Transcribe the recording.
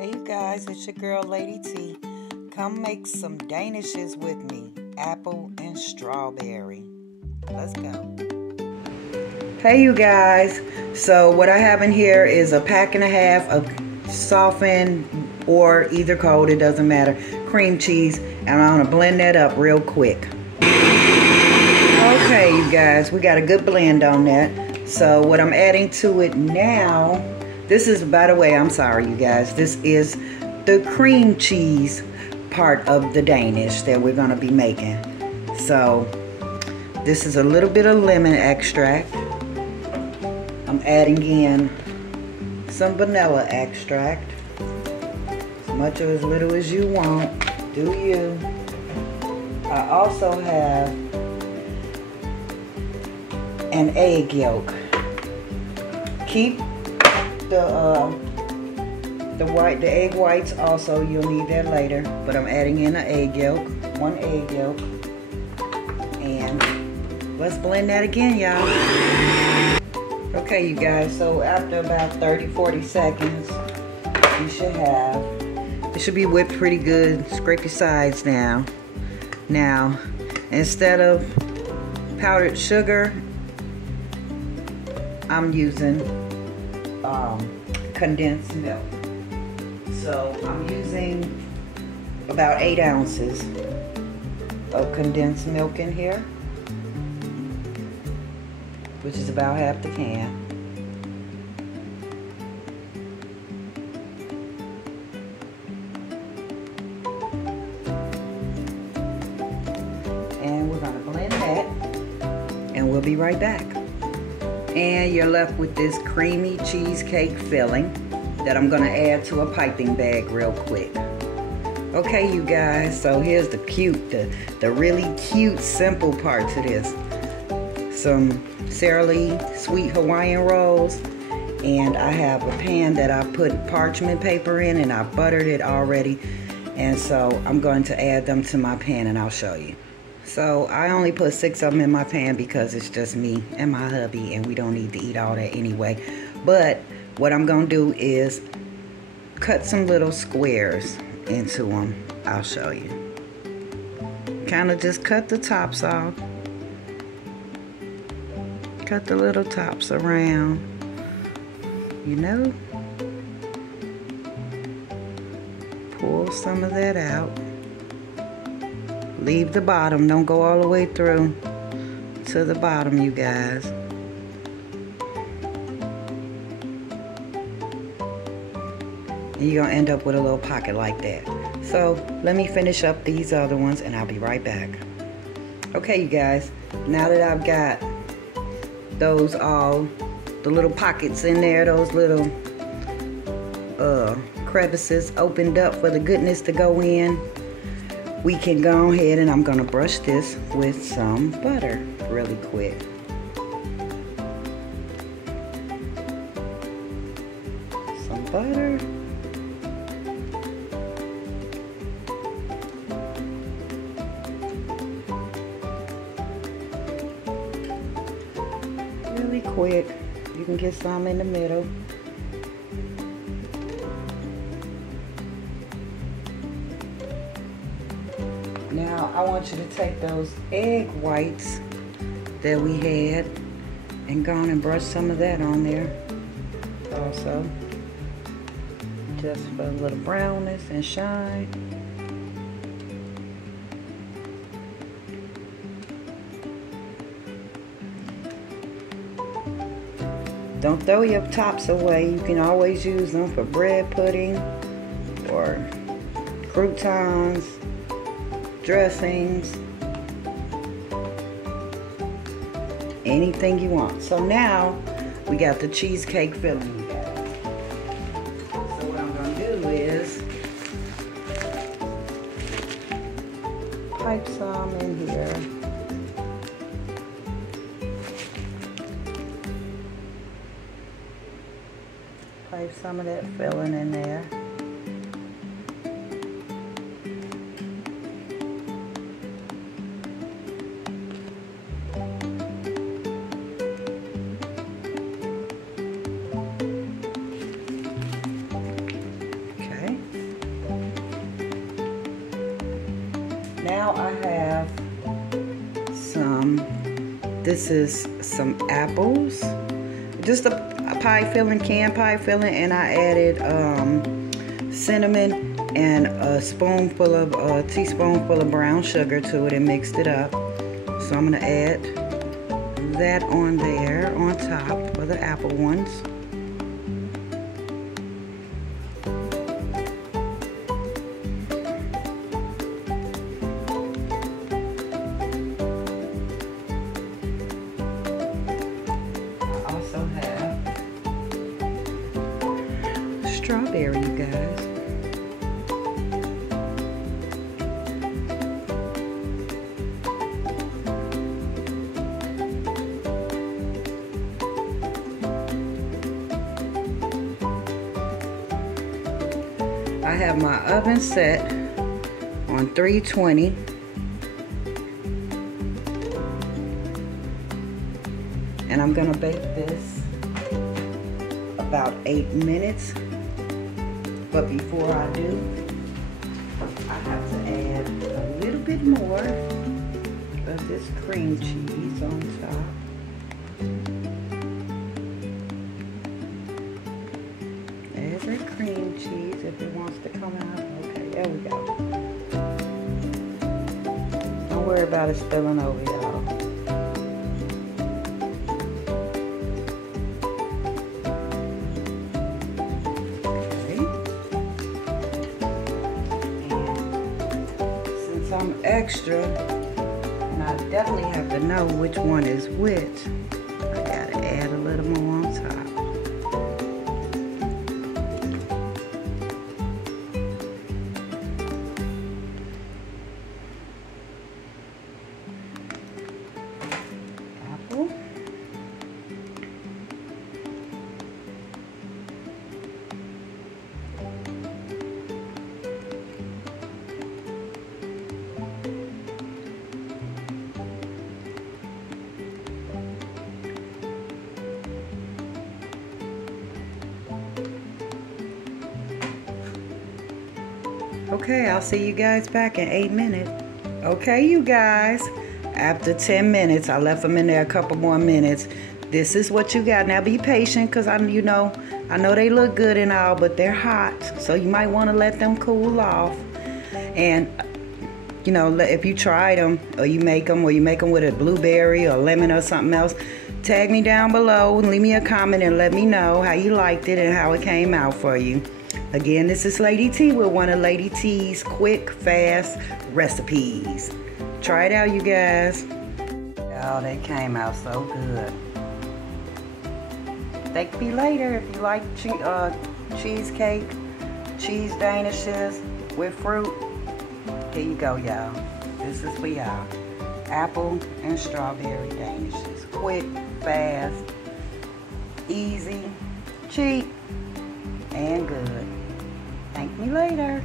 Hey you guys, it's your girl Lady T. Come make some Danishes with me. Apple and strawberry. Let's go. Hey you guys, so what I have in here is a pack and a half of softened or either cold, it doesn't matter, cream cheese, and I'm gonna blend that up real quick. Okay you guys, we got a good blend on that. So what I'm adding to it now, this is, by the way, I'm sorry you guys, this is the cream cheese part of the Danish that we're gonna be making. So this is a little bit of lemon extract. I'm adding in some vanilla extract, as much or as little as you want, do you. I also have an egg yolk. Keep the egg whites also, you'll need that later, but I'm adding in an egg yolk, one egg yolk, and let's blend that again, y'all. Okay you guys, so after about 30-40 seconds, you should have, it should be whipped pretty good. Scrape your sides now. Now, instead of powdered sugar, I'm using condensed milk. So I'm using about 8 ounces of condensed milk in here, which is about half the can. And we're gonna blend that, and we'll be right back. And you're left with this creamy cheesecake filling that I'm gonna add to a piping bag real quick. Okay you guys, so here's the the really cute, simple part to this. Some Sara Lee sweet Hawaiian rolls, and I have a pan that I put parchment paper in and I buttered it already, and so I'm going to add them to my pan and I'll show you. So I only put 6 of them in my pan because it's just me and my hubby and we don't need to eat all that anyway. But what I'm gonna do is cut some little squares into them. I'll show you. Kind of just cut the tops off. Cut the little tops around, you know. Pull some of that out. Leave the bottom, don't go all the way through to the bottom, you guys. And you're gonna end up with a little pocket like that. So let me finish up these other ones and I'll be right back. Okay you guys, now that I've got those the little pockets in there, those little crevices opened up for the goodness to go in, we can go ahead and I'm gonna brush this with some butter really quick. Some butter. Really quick. You can get some in the middle. Now I want you to take those egg whites that we had and go on and brush some of that on there also, just for a little brownness and shine. Don't throw your tops away. You can always use them for bread pudding or croutons, dressings, anything you want. So now we got the cheesecake filling, you guys. So what I'm gonna do is pipe some in here. Pipe some of that filling in there. Okay. Now I have this is some apples, just a pie filling, canned pie filling, and I added cinnamon and a teaspoonful of brown sugar to it and mixed it up. So I'm gonna add that on there on top for the apple ones. Strawberry, you guys. I have my oven set on 320. And I'm gonna bake this about 8 minutes. But before I do, I have to add a little bit more of this cream cheese on top. There's our cream cheese if it wants to come out. Okay, there we go. Don't worry about it spilling over, y'all. I'm extra, and I definitely have to know which one is which. I gotta add a little more on top. Apple. Okay, I'll see you guys back in 8 minutes. Okay, you guys, after 10 minutes, I left them in there a couple more minutes. This is what you got. Now be patient, because I know they look good and all, but they're hot. So you might want to let them cool off. And, you know, if you tried them, or you make them with a blueberry or lemon or something else, tag me down below and leave me a comment and let me know how you liked it and how it came out for you. Again, this is Lady T with one of Lady T's quick, fast recipes. Try it out, you guys. Oh, they came out so good. Thank me later if you like cheesecake, cheese danishes with fruit. Here you go, y'all. This is for y'all. Apple and strawberry danishes. Quick, fast, easy, cheap, and good. Thank me later.